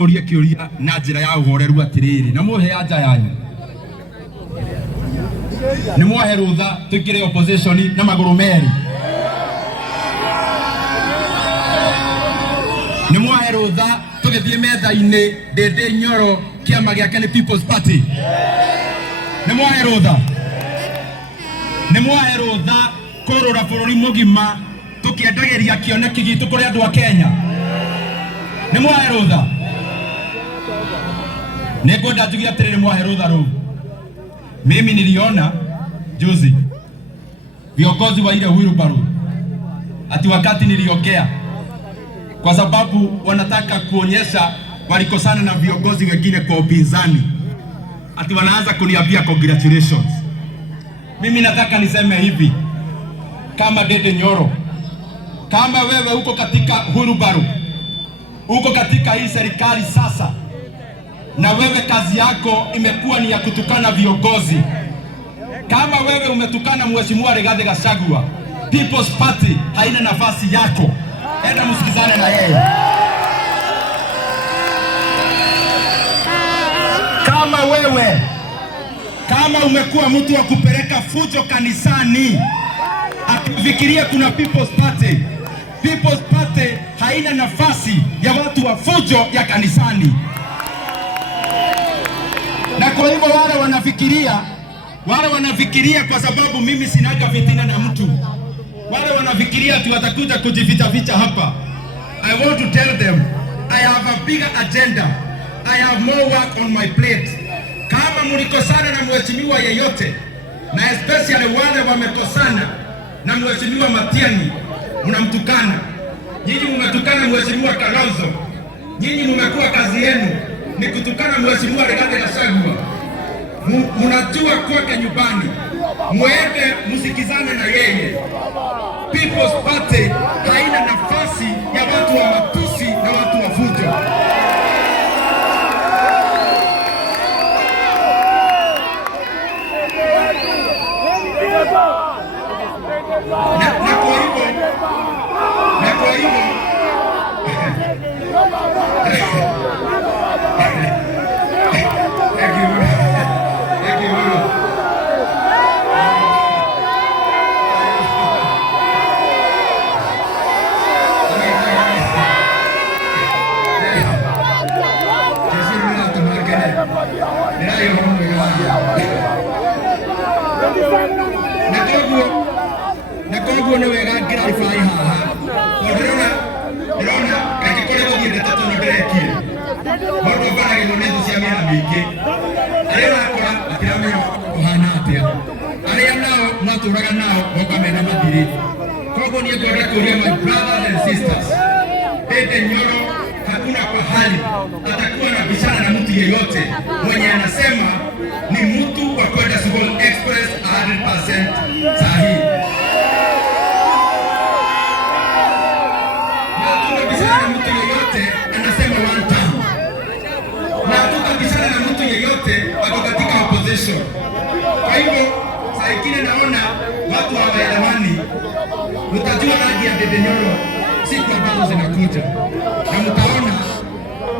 Uria kiuria na njira ya uhoreru atiriri na muhe anja yanyu ni mwahe rutha tukire opposition na maguru meri ni mwahe rutha tugithie metha-ini Ndindi Nyoro kiama giake ni People's Party ni mwahe rutha kurura bururi mugima tukiendageria kioneki gitu kuri andu a Kenya ni mwahe rutha Nekwenda njugi atiriri mwahe rutha ruu. Mimi niliona juzi viongozi wa ile wheelbarrow ati wakati niliongea, kwa sababu wanataka kuonyesha walikosana na viongozi wengine kwa upinzani, ati wanaanza kuniambia congratulations. Mimi nataka niseme hivi, kama Ndindi Nyoro, kama wewe uko katika wheelbarrow, uko katika hii serikali sasa, na wewe kazi yako imekuwa ni ya kutukana viongozi, kama wewe umetukana Mheshimiwa Rigathi Gachagua, People's Party haina nafasi yako. Enda msikizane na yeye. Kama umekuwa mtu wa kupeleka fujo kanisani, akifikiria kuna People's Party. People's Party haina nafasi ya watu wa fujo ya kanisani. Na kwa hivyo wale wanafikiria kwa sababu mimi sinaga fitina na mtu, wale wanafikiria ati watakuja kujificha hapa. I want to tell them I have a bigger agenda. I have more work on my plate. Kama mlikosana na mheshimiwa yeyote, na especially wale wamekosana na mheshimiwa Matiang'i, mnamtukana. Nyinyi mmetukana mheshimiwa Kalonzo. Nyinyi mmekuwa kazi yenu ni kutukana mheshimiwa Rigathi Gachagua. Mnajua kwake nyumbani, muende msikizane na yeye. People's Party haina nafasi ya watu wa matusi na watu wa fujo. Na kwa hivyo Nakoguo ni wega ngirifai haha ndirona kakikore guthiete tatu nderekire maundu baragirwo ni thu cia mĩena mĩingĩ aria nakora matiramenya kuhana atia aria nao matũraga nao moka mena mathiri. Koguo niĩ ngwenda kũria my brothers and sisters, Ndindi Nyoro hakuna pahali atakuwa na bishana na mtu yeyote mwenye anasema ni mtu wa kwenda Sugoi Express 100% sahihi. Anasema one time. Na tukabishana na mtu yeyote wako katika opposition. Kwa hivyo saa ingine naona watu hawaelewani. Mtajua rangi ya Ndindi Nyoro siku ambazo zinakuja,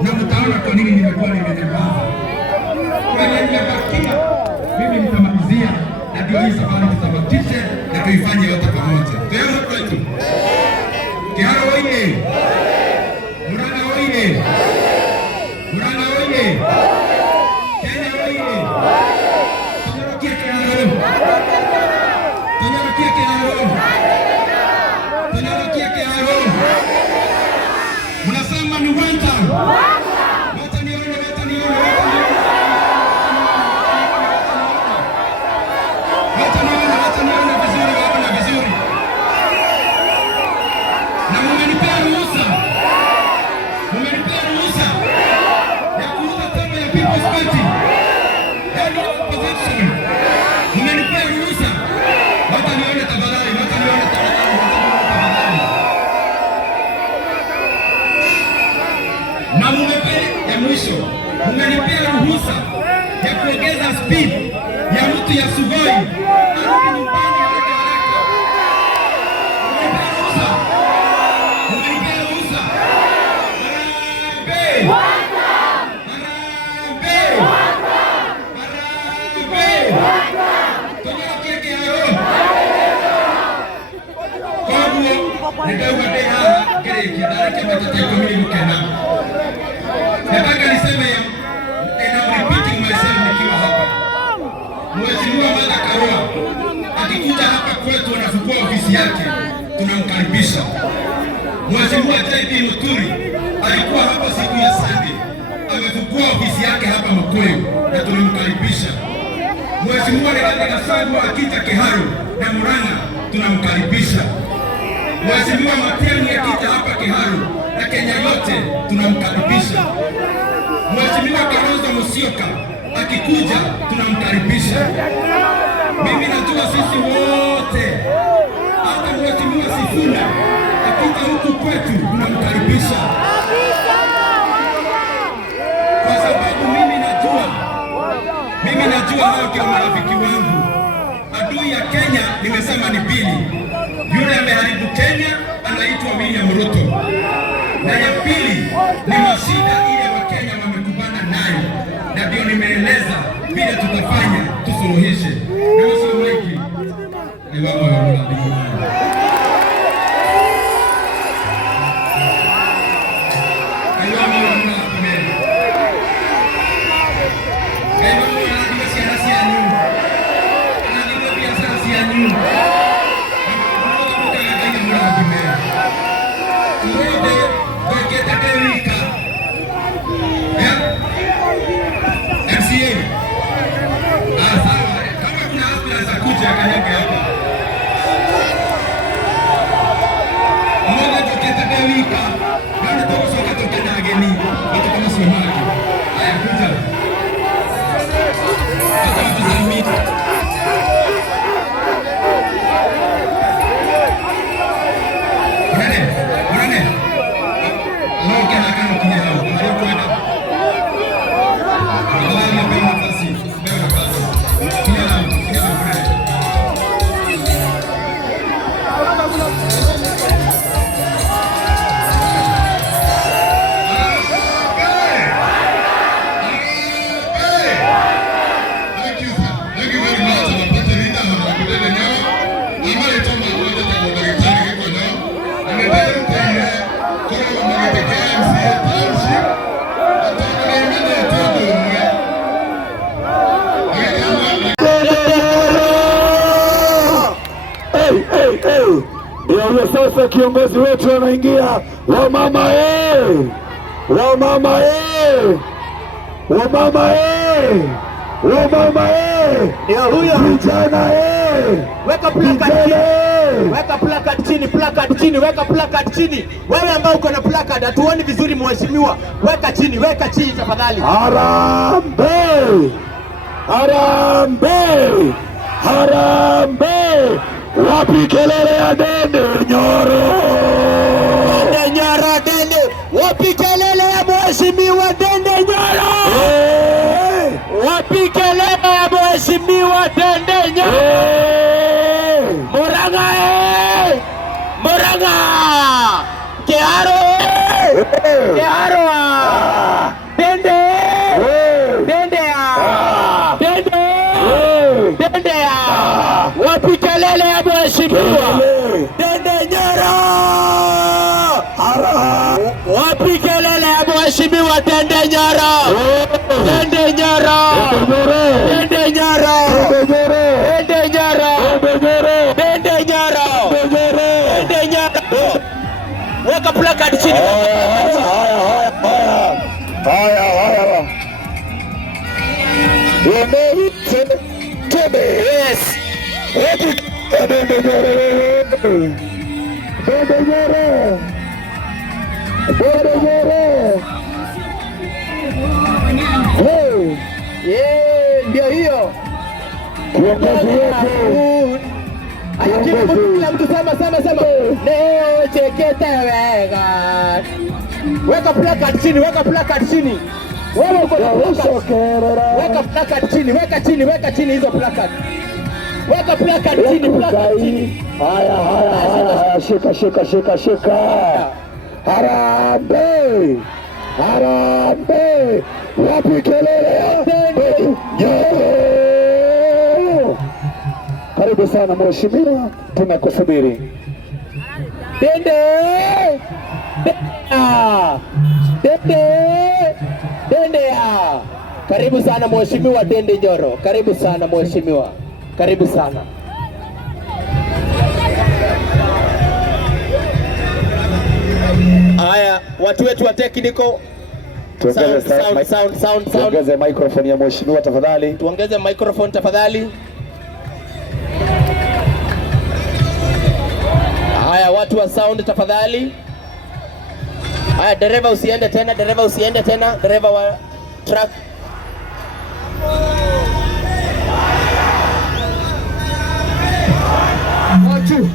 na mtaona kwa nini nimekuwa nimenyamaza. Kwenye nimebakia mimi nitamalizia, na ndio hii safari tutamatishe na tuifanye yote pamoja. Tuende kwetu. Kiara oye! Murang'a oye! Murang'a oye! Kenya oye! Tunyorokie Kiaro! Tunyorokie Kiaro! Tunyorokie Kiaro! Mnasema ni one time. Wacha nione. Wacha nione vizuri, waona vizuri. Na mmenipea ruhusa ya kuuza chama ya People's Party, yaani opposition. Mmenipea ruhusa, wacha nione tafadhali. Na mmepea ya mwisho, mmenipea ruhusa ya kuongeza speed ya mtu ya Sugoi arudi nyumbani haraka. Mmenipea ruhusa. akikuja hapa kwetu anafungua ofisi yake, tunamkaribisha. Mheshimiwa JB Muturi alikuwa hapa siku ya Sunday, amefungua ofisi yake hapa Mokoyo na tunamkaribisha. Mheshimiwa Rigathi Gachagua akija Kiharu na Murang'a tunamkaribisha. Mheshimiwa Matiang'i akija hapa Kiharu na Kenya yote tunamkaribisha. Mheshimiwa Kalonzo Musyoka akikuja tunamkaribisha. Mimi najua sisi wote, hata Mheshimiwa Sifuna akija huku kwetu tunamkaribisha, kwa sababu mimi najua hao ndio marafiki wangu. Adui ya Kenya nimesema ni pili. Yule ameharibu Kenya anaitwa William Ruto, na ya pili ni mashida ile Wakenya wamekumbana nayo, na ndio nimeeleza vile tutafanya tusuluhishe. Ndio sasa kiongozi wetu anaingia. Wamama wamama wamama wamama ndio huyo vijana weka placard chini, weka placard chini, placard chini, weka placard chini. Wewe ambao uko na placard hatuoni vizuri mheshimiwa, weka chini tafadhali. Harambee, harambee, harambee. Wapi kelele ya Dende Nyoro? Dende Nyoro, Dende. Wapi kelele ya mheshimiwa Dende Nyoro? Wapi kelele ya mheshimiwa Dende Nyoro? Murang'a Murang'a. Kiharu Kiharu. Dende Dende Dende Dende. Wapi kelele ya mheshimiwa Dende Nyoro? Wapi kelele ya mheshimiwa Dende Nyoro? Dende Nyoro, Dende Nyoro, Dende Nyoro, Dende Nyoro, Dende Nyoro. Weka placard chini. Haya. Yes. Dende Nyoro. Ndio hiyo. Kiongozi wetu. Kila mtu sema. Leo cheketa wega. Weka placard chini, weka placard chini. Wewe uko na placard. Weka placard chini, weka chini hizo placard. Weka placard chini, placard chini. Haya, shika. Harambee, harambee. Wapi kelele ya Dende Nyoro? Karibu sana mheshimiwa, tunakusubiri. Dende Karibu sana mheshimiwa Dende Nyoro. Karibu sana mheshimiwa. Karibu sana. Haya, watu wetu wa technical sound. Tuongeze microphone ya mheshimiwa tafadhali. Tuongeze microphone tafadhali. Haya, watu wa sound tafadhali. Haya, dereva usiende tena, dereva wa truck. Watu.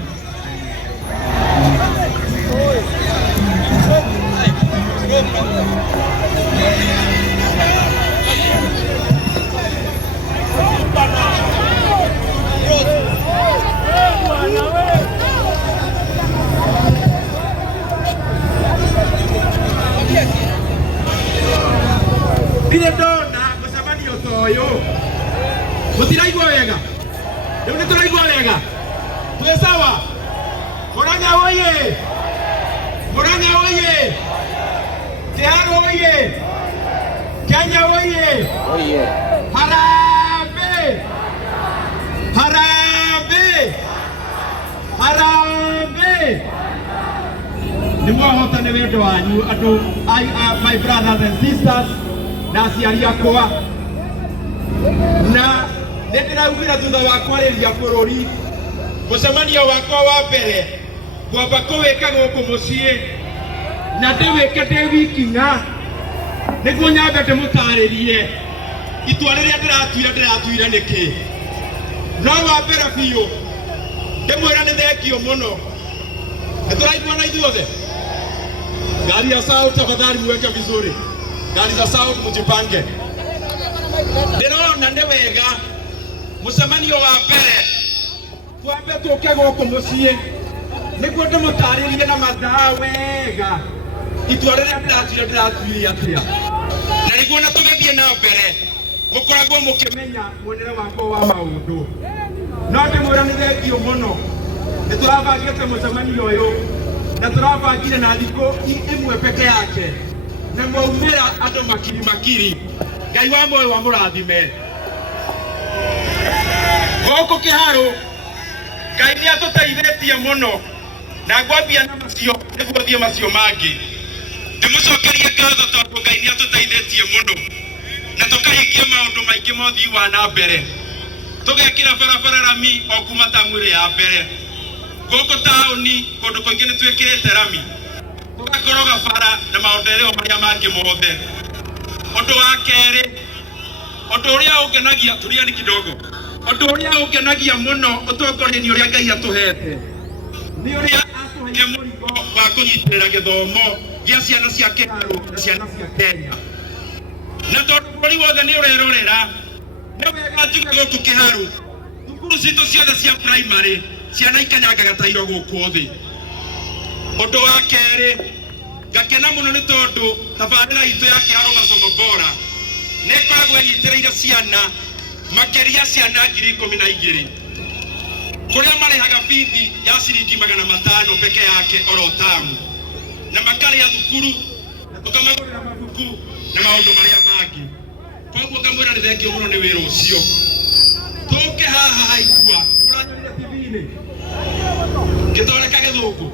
Kile ndona gũcemanio ta ũyũ mũtiraigua wega, rĩu nĩ tũraigua wega, twĩ sawa? Murang'a oye! Murang'a oye! Kĩharũ oye! Kenya oye! Harambee! Harambee! Harambee! Nĩ mwahota nĩ wendo wanyu andũ, my brothers and sisters, na aciari akwa, na nĩ ndĩraugĩra thutha wa kwarĩria bũrũri mũcemanio wakwa wa mbere kwamba kũwĩka gũkũ mũciĩ, na ndĩwĩke ndĩ wikinya nĩguo nyambe ndĩmũtarĩrie itua rĩrĩa ndĩratuire nĩkĩ. No wa mbere biũ ndĩmwĩra nĩ thengio mũno. Nĩtũraiguana ithuothe? Gari ya sauti tafadhali muweke vizuri. Gari za sauti mjipange. Ndĩrona nĩ wega mũcemanio wa mbere twambe tũke gũkũ mũciĩ nĩguo ndĩmũtarĩrie na mathaa wega itua rĩrĩa ndĩratuire atĩa, na nĩguo na tũgĩthiĩ na mbere mũkoragwo mũkĩmenya mwonere wakwa wa maũndũ. No ndĩmwĩra nĩ thengio mũno. Nĩtũrabangĩte mũcemanio ũyũ na tũrabangire na thikũ ĩmwe peke yake, na mwaumĩra andũ makiri. Ngai wa moyo wa mũrathime. Gũkũ kĩharũ Ngai nĩ atũteithĩtie mũno, na ngwambia na macio nĩguo thiĩ macio mangĩ. Ndĩmũcokerie ngatho tondũ Ngai nĩ atũteithĩtie mũno na tũkahingia maũndũ maingĩ ma ũthii wa na mbere. Tũgekĩra barabara rami o kuma tamu ĩrĩ ya mbere. Gũkũ taũni kũndũ kũingĩ nĩ twĩkĩrĩte rami, tũgakoroga bara na maendeleo marĩa mangĩ mothe. Ũndũ wa kerĩ, ũndũ ũrĩa ũngenagia tuliani kidogo, ũndũ ũrĩa ũngenagia mũno ũtongoria-inĩ ũrĩa Ngai atũhete nĩ ũrĩa atũheire mũrigo wa kũnyitĩrĩra gĩthomo gĩa ciana cia kĩharũ na ciana cia Kenya. Na tondũ bũrũri wothe nĩ ũrerorera, nĩ wega njuge gũkũ kĩharũ thukuru citũ ciothe cia primary ciana ikanyangaga tairo gũkũ thĩ. Ũndũ wa kerĩ, ngakena mũno nĩ tondũ tabarĩra itũ ya kĩharũ masomo bora nĩ ĩkoragwo ĩnyitĩrĩire ciana makĩria ciana 12,000 kũrĩa marĩhaga bithi ya ciringi 500 peke yake oro tamu, na makarĩha thukuru na tũkamagũrĩra mabuku na maũndũ marĩa mangĩ. Koguo ngamwĩra nĩ thengio mũno nĩ wĩra ũcio. Tũke haha haigua mũranyonire TV-inĩ gĩtoreka gĩthũngũ,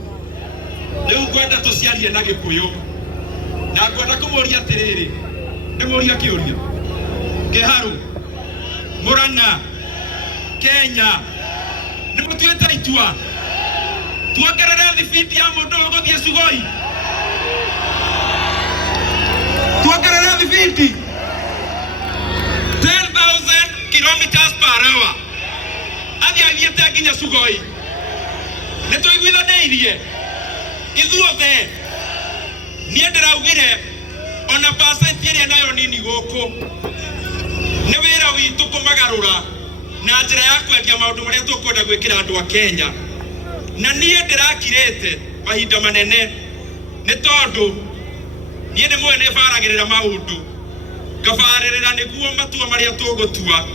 rĩu ngwenda tũciarie na Gĩkũyũ, na ngwenda kũmũria atĩrĩrĩ, ndĩmũria kĩũria. Kĩharũ, Murang'a, Kenya, nĩ mũtuĩte itua tuongerere thibindi ya mũndũ ũgũthiĩ Sugoi? Tuongerere thibindi 10,000 kilometers per hour athiathiĩte nginya Sugoi. Nĩ tũiguithanĩirie ithuothe? Niĩ ndĩraugire ona percent ĩrĩa nayo nini gũkũ nĩ wĩra witũ kũmagarũra na njĩra ya kwendia maũndũ marĩa tũkwenda gwĩkĩra andũ a Kenya. Na niĩ ndĩrakirĩte mahinda manene nĩ tondũ niĩ nĩ mwene baragĩrĩra maũndũ, ngabarĩrĩra nĩguo matua marĩa tũgũtua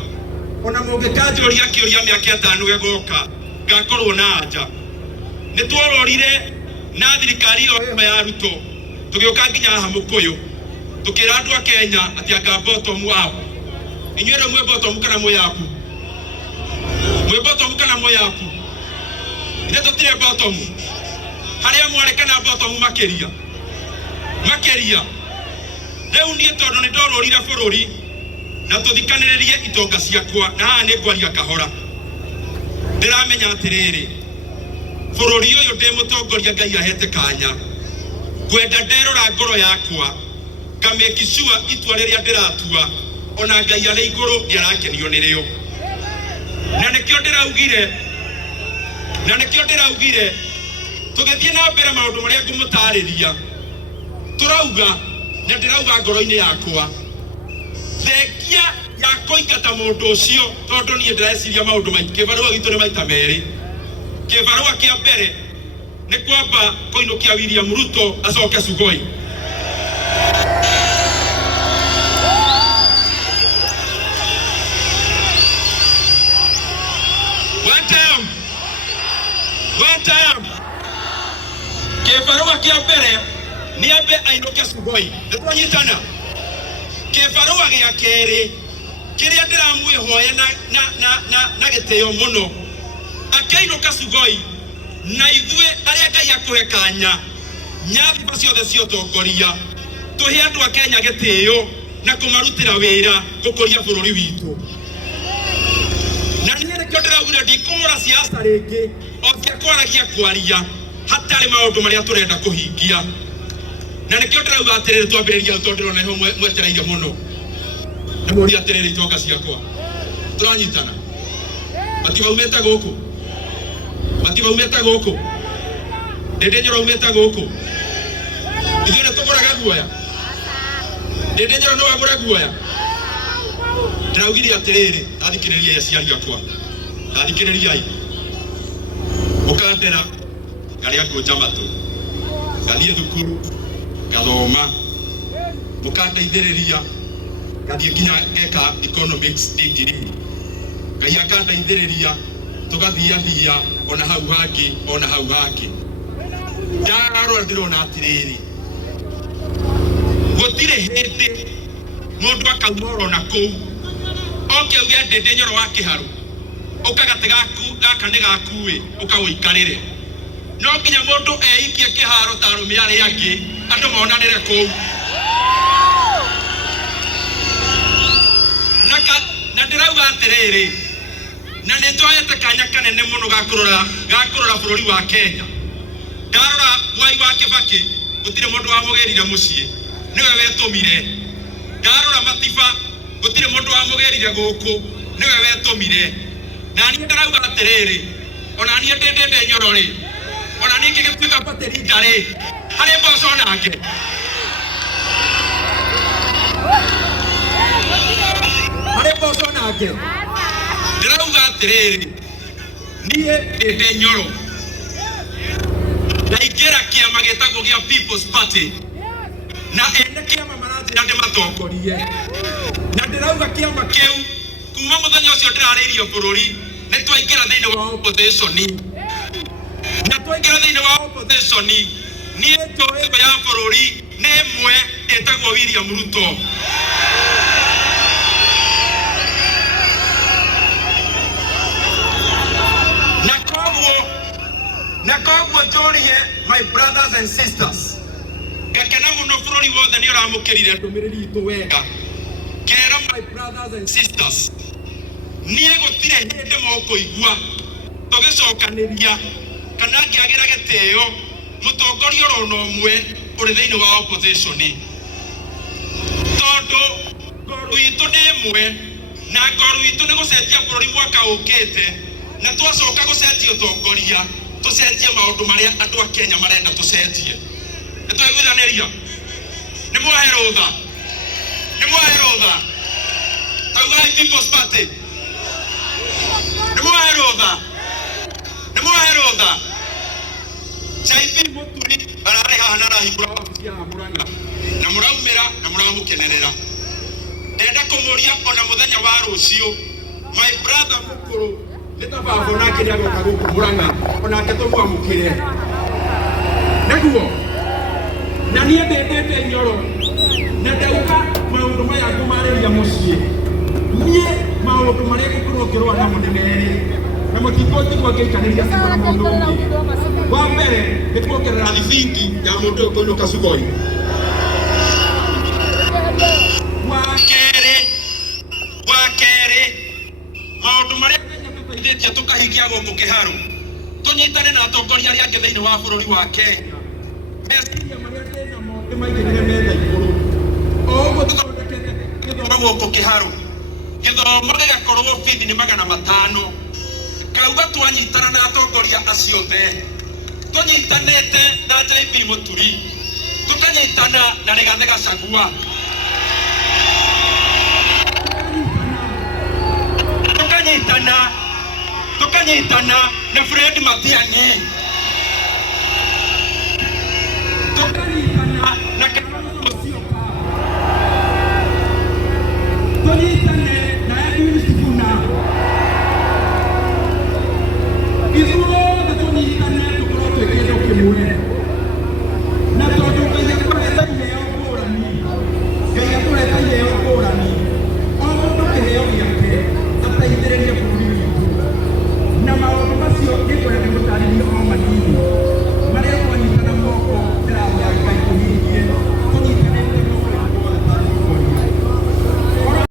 ona mũngĩkanjũria kĩũria mĩaka 5 ĩgoka ngakorwo na anja. Nĩ twororire na thirikari ĩyo ya Ruto tũgĩũka nginya haha Mũkũyũ tukĩra andũ a Kenya atĩ anga bottom up. Inyuĩ nĩ mwĩ bottom kana mwĩ yaku? Mwĩ bottom kana mwĩ yaku? Nĩ tũtirĩ bottom. Harĩa mwarĩ kana bottom makĩria. makeria rĩu niĩ tondũ nĩ ndorũrire bũrũri na tũthikanĩrĩrie itonga ciakwa na haha nĩ ngwaria kahora ndĩramenya atĩrĩrĩ bũrũri ũyũ ndĩ mũtongoria Ngai ahete kanya ngwenda nderora ngoro yakwa ngamake sure itua rĩrĩa ndĩratua ona Ngai arĩ igũrũ nĩarakenio nĩrĩo na nĩkĩo ndĩraugire tũgĩthiĩ na mbere maũndũ marĩa ngũmũtarĩria tũrauga na ndĩrauga ngoro-inĩ yakwa thengia ya kũingata mũndũ ũcio tondũ niĩ ndĩreciria maũndũ maingĩ kĩbarũa gitũ nĩ maita merĩ kĩbarũa kĩa mbere nĩ kwamba kũinũkia William Ruto acoke Sugoi one time kĩbarũa kĩa mbere nĩ ambe ainũke Sugoi nĩtwanyitana kĩbarũa gĩa kerĩ kĩrĩa ndĩramwĩhoya na gĩtĩo mũno akĩinũka Sugoi na ithuĩ arĩa Ngai akũhe kanya nyadhiba ciothe cia ũtongoria tũhe andũ a Kenya gĩtĩo na kũmarutĩra wĩra gũkũria bũrũri witũ na niĩ nĩkĩo ndĩraugire ndikũhũra siasa rĩngĩ o cia kwaragia kwaria hatarĩ maũndũ marĩa tũrenda kũhingia na nĩkĩo ndĩrauga atĩrĩrĩ twambĩrĩria tondũ ndĩrona iho mwetereire mũno na mũria atĩrĩrĩ itonga ciakwa tũranyitana matibaumĩte gũkũ ndĩndĩ Nyoro umĩte gũkũ ithuĩ nĩ tũgũraga guoya ndĩndĩ Nyoro no agũra guoya ndĩraugire atĩrĩrĩ athikĩrĩriai aciari akwa athikĩrĩriai mũkandera ngarĩa ngũnja matũ ngathiĩ thukuru ngathoma mũkandeithĩrĩria ngathiĩ nginya ngeka economics degree Ngai akandeithĩrĩria tũgathiathia ona hau hangĩ ndarora ndĩrona atĩrĩrĩ gũtirĩ hĩndĩ mũndũ akaumora na kũu oke uge ndĩndĩ Nyoro wa kĩharũ ũkagate gaka nĩ gakuĩ ũkagũikarĩre no nginya mũndũ eikie kĩharo ta arũme arĩa angĩ andũ monanĩre kũu na ndĩrauga atĩrĩrĩ na nĩ njoete kanya kanene mũno gakũrora bũrũri wa Kenya ndarora Mwai wa Kĩbakĩ gũtirĩ mũndũ wamũgĩrire mũciĩ nĩwe wetũmire ndarora Matiba gũtirĩ mũndũ wamũgĩrire gũkũ nĩwe wetũmire na niĩ ndĩrauga atĩrĩrĩ ona niĩ ndĩndĩ Nyoro rĩ ona niĩ ngĩgĩtuĩka batĩrinda rĩ harĩ mboco nake ndĩrauga atĩrĩrĩ niĩ ndĩndĩ Nyoro ndaingĩra kĩama gĩtagwo gĩa People's Party na ene kĩama maranjĩra ndĩmatongorie na ndĩrauga kĩama kĩu kuma mũthenya ũcio ndĩrarĩirio bũrũri nĩ twaingĩra thĩinĩ wa opposition na twaingĩra thĩinĩ wa opposition niĩ njũĩ ya bũrũri nĩ ĩmwe ĩtagwo William Ruto na koguo njũrie my brothers and sisters ngakena mũno bũrũri wothe nĩ ũramũkĩrire ndũmĩrĩri itũ wega kera my brothers and sisters niĩ gũtirĩ hĩndĩ mũkũigua tũgĩcokanĩria kana ngĩagĩra gĩtĩo mũtongoria oro ũmwe ũrĩ thĩinĩ wa opposition tondũ ngoru itũ nĩ ĩmwe na ngoru itũ nĩ gũcenjia bũrũri mwaka ũkĩte na twacoka gũcenjia ũtongoria tũcenjie maũndũ marĩa andũ a Kenya marenda tũcenjie nĩtwaiguithanĩria nĩ mwahe rũtha taugai People's Party nĩ mwahe rũtha Chaibi Mũturi ararĩ haha na arahingũra wabici ya Murang'a na mũraumĩra na mũramũkenerera ndenda kũmũria ona mũthenya wa rũciũ my brother mũkũrũ nĩ ta baba onake nĩ agoka gũkũ Murang'a onake tũmwamũkĩre nĩguo na niĩ ndĩndĩte Nyoro na ndauga maũndũ maya ngũmarĩria mũciĩ niĩ maũndũ marĩa ngũkorwo ngĩrũa namo nĩ merĩ na mũtikũnjigua ngĩikanĩria Sugoi na mũndũ ũngĩ wa mbere nĩ kuongerera thibindi ya mũndũ ũyũ kũinũka Sugoi gũkũ kĩharo tũnyitane na atongoria arĩa angĩ thĩinĩ wa bũrũri wa Kenya meciria marĩa ndĩna mo ndĩmaigĩrĩre metha igũrũ o ũguo tũthondekete gĩthomo gũkũ kĩharo gĩthomo gĩgakorwo bithi nĩ 500 kauga twanyitana na atongoria acio othe tũnyitanĩte na JB Mũturi tukanyitana na Rigathĩ Gachagua tukanyitana na Fred Matiang'i